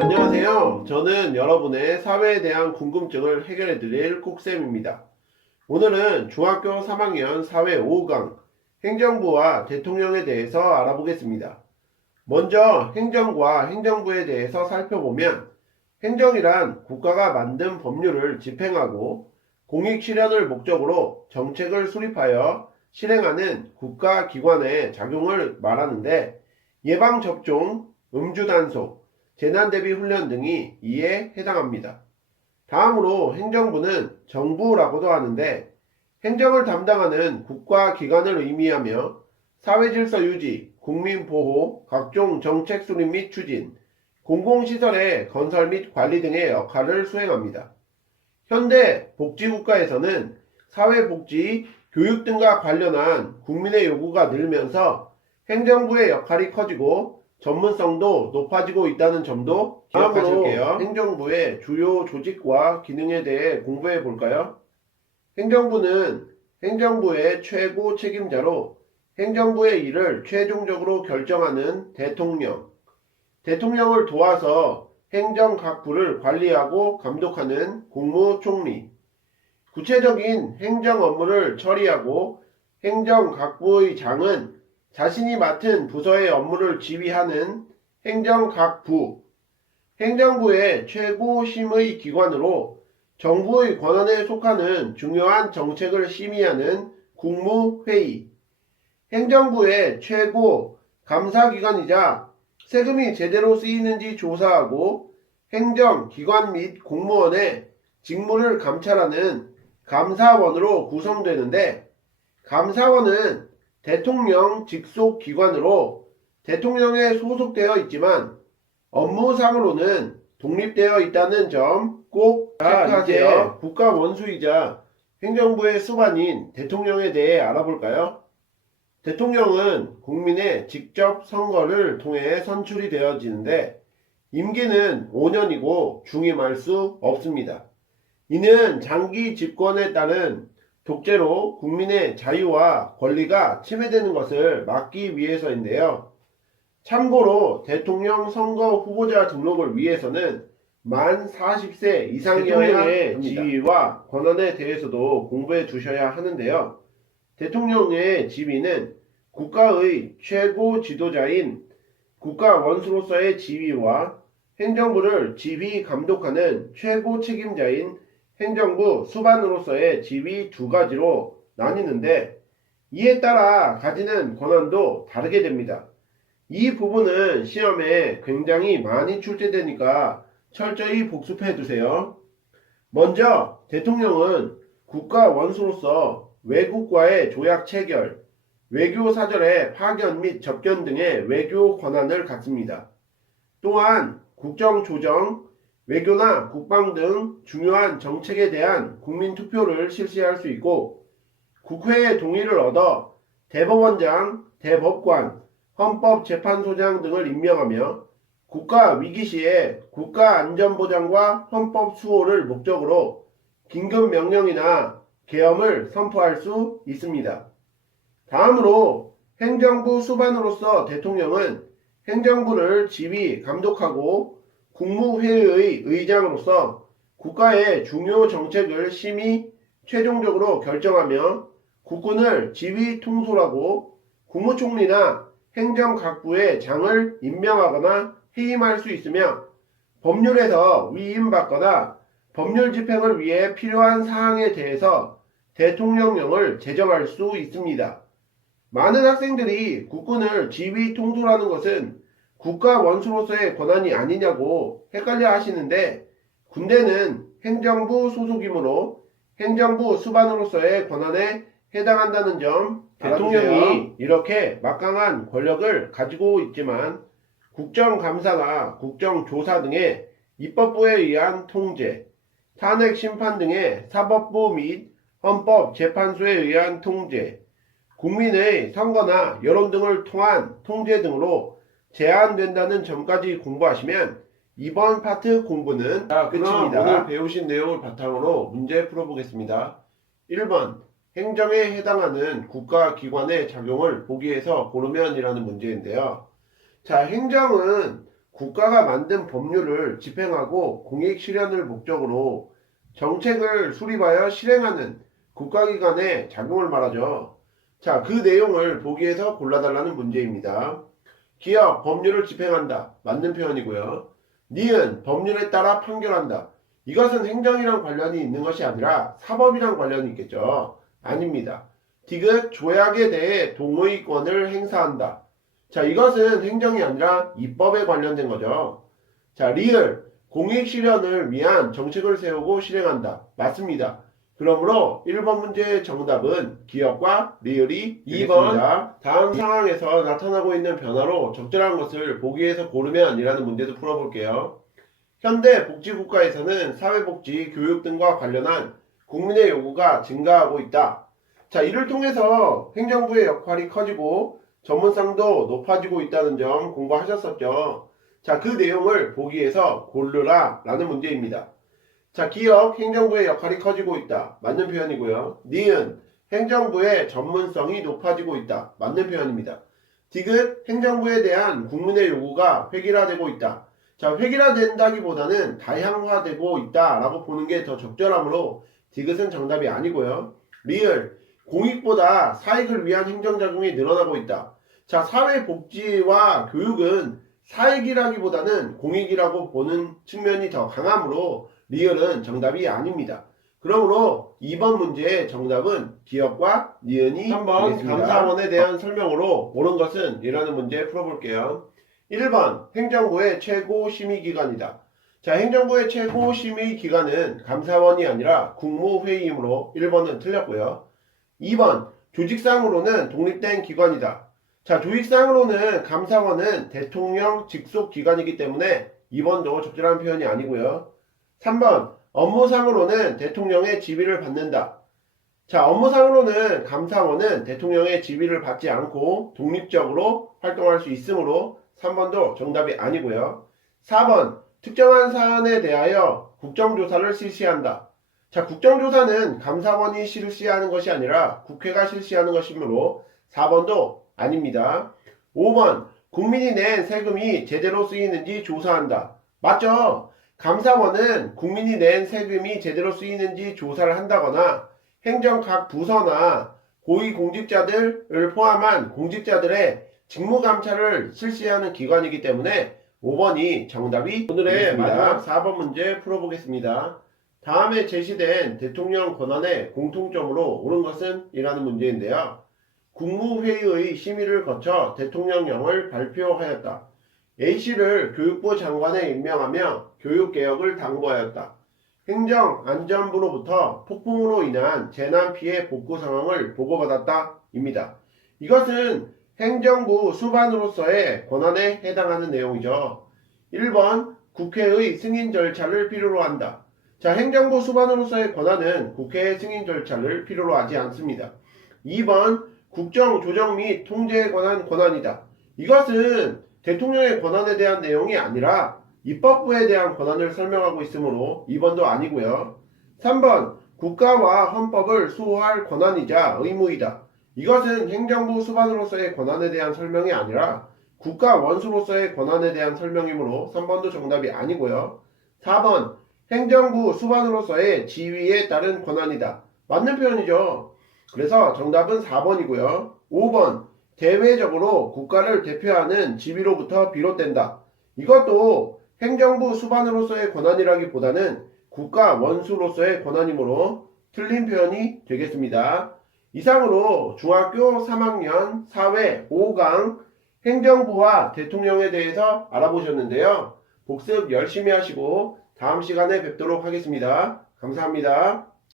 안녕하세요. 저는 여러분의 사회에 대한 궁금증을 해결해 드릴 콕쌤입니다. 오늘은 중학교 3학년 사회 5강 행정부와 대통령에 대해서 알아보겠습니다. 먼저 행정과 행정부에 대해서 살펴보면, 행정이란 국가가 만든 법률을 집행하고 공익 실현을 목적으로 정책을 수립하여 실행하는 국가기관의 작용을 말하는데, 예방접종, 음주단속, 재난대비 훈련 등이 이에 해당합니다. 다음으로 행정부는 정부라고도 하는데, 행정을 담당하는 국가기관을 의미하며 사회질서 유지, 국민보호, 각종 정책 수립 및 추진, 공공시설의 건설 및 관리 등의 역할을 수행합니다. 현대 복지국가에서는 사회복지, 교육 등과 관련한 국민의 요구가 늘면서 행정부의 역할이 커지고 전문성도 높아지고 있다는 점도 기억하실게요. 행정부의 주요 조직과 기능에 대해 공부해 볼까요? 행정부는 행정부의 최고 책임자로 행정부의 일을 최종적으로 결정하는 대통령, 대통령을 도와서 행정 각 부를 관리하고 감독하는 국무총리, 구체적인 행정 업무를 처리하고 행정 각 부의 장은 자신이 맡은 부서의 업무를 지휘하는 행정 각 부, 행정부의 최고 심의 기관으로 정부의 권한에 속하는 중요한 정책을 심의하는 국무회의, 행정부의 최고 감사기관이자 세금이 제대로 쓰이는지 조사하고 행정기관 및 공무원의 직무를 감찰하는 감사원으로 구성되는데, 감사원은 대통령 직속 기관으로 대통령에 소속되어 있지만 업무상으로는 독립되어 있다는 점 꼭 체크하세요. 국가 원수이자 행정부의 수반인 대통령에 대해 알아볼까요? 대통령은 국민의 직접 선거를 통해 선출이 되어지는데, 임기는 5년이고 중임할 수 없습니다. 이는 장기 집권에 따른 독재로 국민의 자유와 권리가 침해되는 것을 막기 위해서인데요. 참고로 대통령 선거 후보자 등록을 위해서는 만 40세 이상이어야 합니다. 지위와 권한에 대해서도 공부해 두셔야 하는데요. 대통령의 지위는 국가의 최고 지도자인 국가 원수로서의 지위와 행정부를 지휘 감독하는 최고 책임자인 행정부 수반으로서의 지위 두 가지로 나뉘는데, 이에 따라 가지는 권한도 다르게 됩니다. 이 부분은 시험에 굉장히 많이 출제되니까 철저히 복습해 두세요. 먼저 대통령은 국가 원수로서 외국과의 조약 체결, 외교 사절의 파견 및 접견 등의 외교 권한을 갖습니다. 또한 국정 조정, 외교나 국방 등 중요한 정책에 대한 국민 투표를 실시할 수 있고, 국회의 동의를 얻어 대법원장, 대법관, 헌법재판소장 등을 임명하며 국가 위기 시에 국가 안전보장과 헌법 수호를 목적으로 긴급 명령이나 계엄을 선포할 수 있습니다. 다음으로 행정부 수반으로서 대통령은 행정부를 지휘 감독하고 국무회의의 의장으로서 국가의 중요 정책을 심의 최종적으로 결정하며 국군을 지휘 통솔하고 국무총리나 행정각부의 장을 임명하거나 해임할 수 있으며, 법률에서 위임받거나 법률 집행을 위해 필요한 사항에 대해서 대통령령을 제정할 수 있습니다. 많은 학생들이 국군을 지휘 통솔하는 것은 국가 원수로서의 권한이 아니냐고 헷갈려 하시는데, 군대는 행정부 소속이므로 행정부 수반으로서의 권한에 해당한다는 점 알아두세요. 대통령이 이렇게 막강한 권력을 가지고 있지만 국정감사나 국정조사 등의 입법부에 의한 통제, 탄핵 심판 등의 사법부 및 헌법재판소에 의한 통제, 국민의 선거나 여론 등을 통한 통제 등으로 제한된다는 점까지 공부하시면 이번 파트 공부는 끝입니다. 오늘 배우신 내용을 바탕으로 문제 풀어보겠습니다. 1번 행정에 해당하는 국가기관의 작용을 보기에서 고르면 이라는 문제인데요. 자, 행정은 국가가 만든 법률을 집행하고 공익 실현을 목적으로 정책을 수립하여 실행하는 국가기관의 작용을 말하죠. 자, 그 내용을 보기에서 골라달라는 문제입니다. 기업, 법률을 집행한다. 맞는 표현이고요. 니은, 법률에 따라 판결한다. 이것은 행정이랑 관련이 있는 것이 아니라 사법이랑 관련이 있겠죠. 아닙니다. 디귿, 조약에 대해 동의권을 행사한다. 자, 이것은 행정이 아니라 입법에 관련된 거죠. 자, 리을, 공익 실현을 위한 정책을 세우고 실행한다. 맞습니다. 그러므로 1번 문제의 정답은 기업과 리을이 2번 다음 상황에서 나타나고 있는 변화로 적절한 것을 보기에서 고르면 아니라는 문제도 풀어볼게요. 현대 복지국가에서는 사회복지, 교육 등과 관련한 국민의 요구가 증가하고 있다. 자, 이를 통해서 행정부의 역할이 커지고 전문성도 높아지고 있다는 점 공부하셨었죠. 자, 그 내용을 보기에서 고르라 라는 문제입니다. 자, 기업, 행정부의 역할이 커지고 있다. 맞는 표현이고요. 니은, 행정부의 전문성이 높아지고 있다. 맞는 표현입니다. 디귿, 행정부에 대한 국민의 요구가 획일화되고 있다. 자, 획일화된다기보다는 다양화되고 있다라고 보는 게 더 적절하므로 디귿은 정답이 아니고요. 리을, 공익보다 사익을 위한 행정작용이 늘어나고 있다. 자, 사회복지와 교육은 사익이라기보다는 공익이라고 보는 측면이 더 강하므로 리을은 정답이 아닙니다. 그러므로 2번 문제의 정답은 기업과 니은이 3번 되겠습니다. 감사원에 대한 설명으로 옳은 것은 이라는 문제 풀어볼게요. 1번 행정부의 최고 심의기관이다. 자, 행정부의 최고 심의기관은 감사원이 아니라 국무회의이므로 1번은 틀렸고요. 2번 조직상으로는 독립된 기관이다. 자, 조직상으로는 감사원은 대통령 직속 기관이기 때문에 2번도 적절한 표현이 아니고요. 3번 업무상으로는 대통령의 지휘를 받는다. 자, 업무상으로는 감사원은 대통령의 지휘를 받지 않고 독립적으로 활동할 수 있으므로 3번도 정답이 아니고요. 4번 특정한 사안에 대하여 국정조사를 실시한다. 자, 국정조사는 감사원이 실시하는 것이 아니라 국회가 실시하는 것이므로 4번도 아닙니다. 5번 국민이 낸 세금이 제대로 쓰이는지 조사한다. 맞죠? 감사원은 국민이 낸 세금이 제대로 쓰이는지 조사를 한다거나 행정 각 부서나 고위공직자들을 포함한 공직자들의 직무감찰을 실시하는 기관이기 때문에 5번이 정답이 오늘의 되겠습니다. 마지막 4번 문제 풀어보겠습니다. 다음에 제시된 대통령 권한의 공통점으로 옳은 것은 이라는 문제인데요. 국무회의의 심의를 거쳐 대통령령을 발표하였다. A씨를 교육부 장관에 임명하며 교육개혁을 당부하였다. 행정안전부로부터 폭풍으로 인한 재난 피해 복구 상황을 보고받았다. 입니다. 이것은 행정부 수반으로서의 권한에 해당하는 내용이죠. 1번 국회의 승인 절차를 필요로 한다. 자, 행정부 수반으로서의 권한은 국회의 승인 절차를 필요로 하지 않습니다. 2번 국정조정 및 통제에 관한 권한이다. 이것은 대통령의 권한에 대한 내용이 아니라 입법부에 대한 권한을 설명하고 있으므로 2번도 아니고요. 3번 국가와 헌법을 수호할 권한이자 의무이다. 이것은 행정부 수반으로서의 권한에 대한 설명이 아니라 국가 원수로서의 권한에 대한 설명이므로 3번도 정답이 아니고요. 4번 행정부 수반으로서의 지위에 따른 권한이다. 맞는 표현이죠. 그래서 정답은 4번이고요. 5번 대외적으로 국가를 대표하는 지위로부터 비롯된다. 이것도 행정부 수반으로서의 권한이라기보다는 국가 원수로서의 권한이므로 틀린 표현이 되겠습니다. 이상으로 중학교 3학년 사회 5강 행정부와 대통령에 대해서 알아보셨는데요. 복습 열심히 하시고 다음 시간에 뵙도록 하겠습니다. 감사합니다.